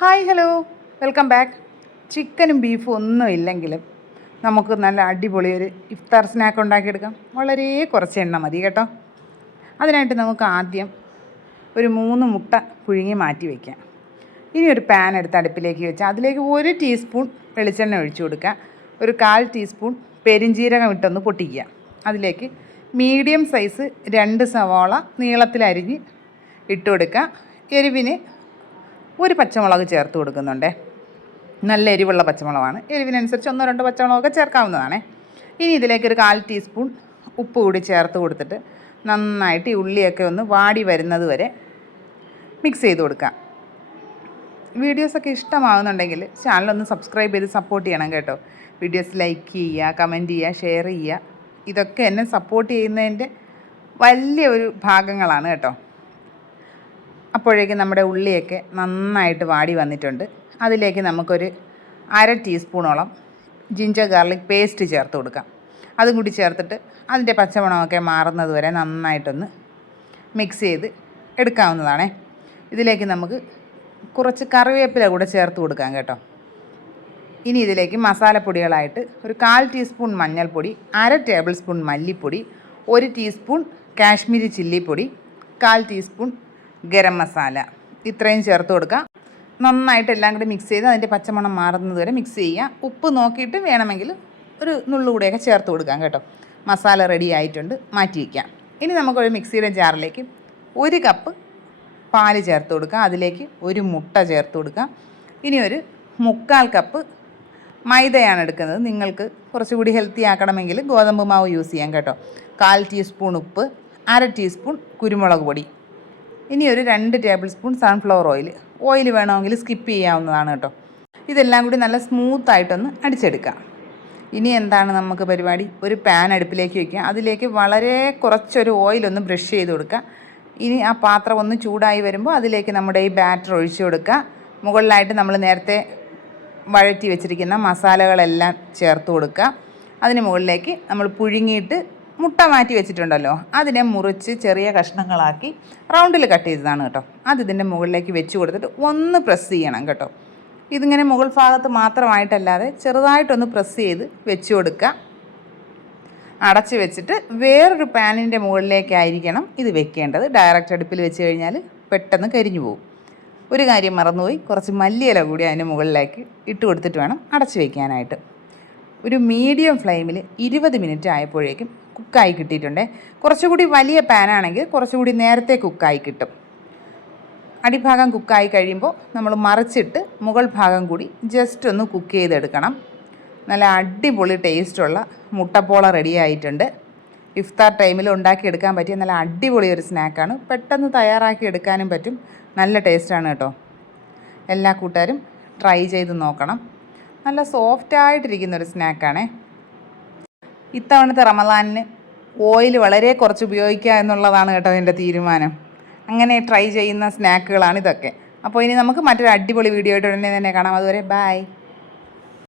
Hi hello welcome back. ചിക്കനും ബീഫും ഒന്നും ഇല്ലെങ്കിലും നമുക്ക് നല്ല അടിപൊളി ഒരു ഇഫ്താർ സ്നാക്ക് ഉണ്ടാക്കിയെടുക്കാം. വളരെ കുറച്ച് എണ്ണ മതി കേട്ടോ. അതിനായിട്ട് നമുക്ക് ആദ്യം ഒരു 3 മുട്ട പുഴുങ്ങി മാറ്റി വയ്ക്കാം. ഇനി ഒരു പാൻ എടുത്ത് അടുപ്പിലേക്ക് വെച്ച് അതിലേക്ക് 1 ടീസ്പൂൺ വെളിച്ചെണ്ണ ഒഴിച്ചു കൊടുക്കുക. ഒരു 1/4 ടീസ്പൂൺ പെരിഞ്ജീരകം ഇട്ടൊന്ന് പൊട്ടിക്കുക. അതിലേക്ക് മീഡിയം സൈസ് 2 സവാള നീളത്തിലരിഞ്ഞ് ഇട്ട് കൊടുക്കുക. എരിവിന് ഒരു പച്ചമുളക് ചേർത്ത് കൊടുക്കുന്നുണ്ട്. നല്ല എരിവുള്ള പച്ചമുളകാണ്. എരിവിനനുസരിച്ച് 1-2 പച്ചമുളകൊക്കെ ചേർക്കാവുന്നതാണ്. ഇനി ഇതിലേക്ക് ഒരു 1/4 ടീസ്പൂൺ ഉപ്പ് കൂടി ചേർത്ത് കൊടുത്തിട്ട് നന്നായിട്ട് ഈ ഉള്ളിയൊക്കെ ഒന്ന് വാടി വരുന്നത് വരെ മിക്സ് ചെയ്ത് കൊടുക്കാം. വീഡിയോസൊക്കെ ഇഷ്ടമാവുന്നുണ്ടെങ്കിൽ ചാനലൊന്ന് സബ്സ്ക്രൈബ് ചെയ്ത് സപ്പോർട്ട് ചെയ്യണം കേട്ടോ. വീഡിയോസ് ലൈക്ക് ചെയ്യുക, കമൻറ്റ് ചെയ്യുക, ഷെയർ ചെയ്യുക. ഇതൊക്കെ എന്നെ സപ്പോർട്ട് ചെയ്യുന്നതിൻ്റെ വലിയ ഒരു ഭാഗങ്ങളാണ് കേട്ടോ. അപ്പോഴേക്കും നമ്മുടെ ഉള്ളിയൊക്കെ നന്നായിട്ട് വാടി വന്നിട്ടുണ്ട്. അതിലേക്ക് നമുക്കൊരു 1/2 ടീസ്പൂണോളം ജിഞ്ചർ ഗാർലിക് പേസ്റ്റ് ചേർത്ത് കൊടുക്കാം. അതും കൂടി ചേർത്തിട്ട് അതിൻ്റെ പച്ചമണമൊക്കെ മാറുന്നത് വരെ നന്നായിട്ടൊന്ന് മിക്സ് ചെയ്ത് എടുക്കാവുന്നതാണ്. ഇതിലേക്ക് നമുക്ക് കുറച്ച് കറിവേപ്പില കൂടെ ചേർത്ത് കൊടുക്കാം കേട്ടോ. ഇനി ഇതിലേക്ക് മസാലപ്പൊടികളായിട്ട് ഒരു 1/4 ടീസ്പൂൺ മഞ്ഞൾപ്പൊടി, 1/2 ടേബിൾ സ്പൂൺ മല്ലിപ്പൊടി, 1 ടീസ്പൂൺ കാശ്മീരി ചില്ലിപ്പൊടി, 1/4 ടീസ്പൂൺ ഗരം മസാല, ഇത്രയും ചേർത്ത് കൊടുക്കുക. നന്നായിട്ട് എല്ലാം കൂടി മിക്സ് ചെയ്ത് അതിൻ്റെ പച്ചമണം മാറുന്നത് വരെ മിക്സ് ചെയ്യുക. ഉപ്പ് നോക്കിയിട്ട് വേണമെങ്കിൽ ഒരു നുള്ളുകൂടെയൊക്കെ ചേർത്ത് കൊടുക്കാം കേട്ടോ. മസാല റെഡി ആയിട്ടുണ്ട്, മാറ്റി വയ്ക്കാം. ഇനി നമുക്കൊരു മിക്സിയുടെ ജാറിലേക്ക് 1 കപ്പ് പാല് ചേർത്ത് കൊടുക്കുക. അതിലേക്ക് 1 മുട്ട ചേർത്ത് കൊടുക്കുക. ഇനി ഒരു 1/4 കപ്പ് മൈദയാണ് എടുക്കുന്നത്. നിങ്ങൾക്ക് കുറച്ചുകൂടി ഹെൽത്തി ആക്കണമെങ്കിൽ ഗോതമ്പ് മാവ് യൂസ് ചെയ്യാം കേട്ടോ. 1/4 ടീസ്പൂൺ ഉപ്പ്, 1/2 ടീസ്പൂൺ കുരുമുളക് പൊടി, ഇനി ഒരു 2 ടേബിൾ സ്പൂൺ സൺഫ്ലവർ ഓയിൽ വേണമെങ്കിൽ സ്കിപ്പ് ചെയ്യാവുന്നതാണ് കേട്ടോ. ഇതെല്ലാം കൂടി നല്ല സ്മൂത്തായിട്ടൊന്ന് അടിച്ചെടുക്കാം. ഇനി എന്താണ് നമുക്ക് പരിപാടി? ഒരു പാൻ അടുപ്പിലേക്ക് വയ്ക്കുക. അതിലേക്ക് വളരെ കുറച്ചൊരു ഓയിലൊന്ന് ബ്രഷ് ചെയ്ത് കൊടുക്കുക. ഇനി ആ പാത്രം ഒന്ന് ചൂടായി വരുമ്പോൾ അതിലേക്ക് നമ്മുടെ ഈ ബാറ്റർ ഒഴിച്ചു കൊടുക്കുക. മുകളിലായിട്ട് നമ്മൾ നേരത്തെ വഴറ്റി വെച്ചിരിക്കുന്ന മസാലകളെല്ലാം ചേർത്ത് കൊടുക്കുക. അതിന് മുകളിലേക്ക് നമ്മൾ പുഴുങ്ങിയിട്ട് മുട്ട മാറ്റി വെച്ചിട്ടുണ്ടല്ലോ, അതിനെ മുറിച്ച് ചെറിയ കഷ്ണങ്ങളാക്കി റൗണ്ടിൽ കട്ട് ചെയ്തതാണ് കേട്ടോ. അതിതിൻ്റെ മുകളിലേക്ക് വെച്ച് കൊടുത്തിട്ട് ഒന്ന് പ്രസ് ചെയ്യണം കേട്ടോ. ഇതിങ്ങനെ മുകൾ ഭാഗത്ത് മാത്രമായിട്ടല്ലാതെ ചെറുതായിട്ടൊന്ന് പ്രസ് ചെയ്ത് വെച്ച് കൊടുക്കുക. അടച്ച് വെച്ചിട്ട് വേറൊരു പാനിൻ്റെ മുകളിലേക്കായിരിക്കണം ഇത് വെക്കേണ്ടത്. ഡയറക്റ്റ് അടുപ്പിൽ വെച്ച് കഴിഞ്ഞാൽ പെട്ടെന്ന് കരിഞ്ഞു പോകും. ഒരു കാര്യം മറന്നുപോയി, കുറച്ച് മല്ലിയില കൂടി അതിന് മുകളിലേക്ക് ഇട്ട് കൊടുത്തിട്ട് വേണം അടച്ച് വയ്ക്കാനായിട്ട്. ഒരു മീഡിയം ഫ്ലെയിമിൽ 20 മിനിറ്റ് ആയപ്പോഴേക്കും കുക്കായി കിട്ടിയിട്ടുണ്ട്. കുറച്ചുകൂടി വലിയ പാനാണെങ്കിൽ കുറച്ചുകൂടി നേരത്തെ കുക്കായി കിട്ടും. അടിഭാഗം കുക്കായി കഴിയുമ്പോൾ നമ്മൾ മറിച്ചിട്ട് മുകൾ ഭാഗം കൂടി ജസ്റ്റ് ഒന്ന് കുക്ക് ചെയ്തെടുക്കണം. നല്ല അടിപൊളി ടേസ്റ്റുള്ള മുട്ടപ്പോള റെഡി ആയിട്ടുണ്ട്. ഇഫ്താർ ടൈമിൽ ഉണ്ടാക്കിയെടുക്കാൻ പറ്റിയ നല്ല അടിപൊളി ഒരു സ്നാക്കാണ്. പെട്ടെന്ന് തയ്യാറാക്കി എടുക്കാനും പറ്റും. നല്ല ടേസ്റ്റാണ് കേട്ടോ. എല്ലാ കൂട്ടുകാരും ട്രൈ ചെയ്ത് നോക്കണം. നല്ല സോഫ്റ്റായിട്ടിരിക്കുന്നൊരു സ്നാക്കാണേ. ഇത്തവണത്തെ റമദാനിന് ഓയിൽ വളരെ കുറച്ച് ഉപയോഗിക്കുക എന്നുള്ളതാണ് കേട്ടോ എൻ്റെ തീരുമാനം. അങ്ങനെ ട്രൈ ചെയ്യുന്ന സ്നാക്കുകളാണ് ഇതൊക്കെ. അപ്പോൾ ഇനി നമുക്ക് മറ്റൊരു അടിപൊളി വീഡിയോ ആയിട്ട് ഉടനെ തന്നെ കാണാം. അതുവരെ ബൈ.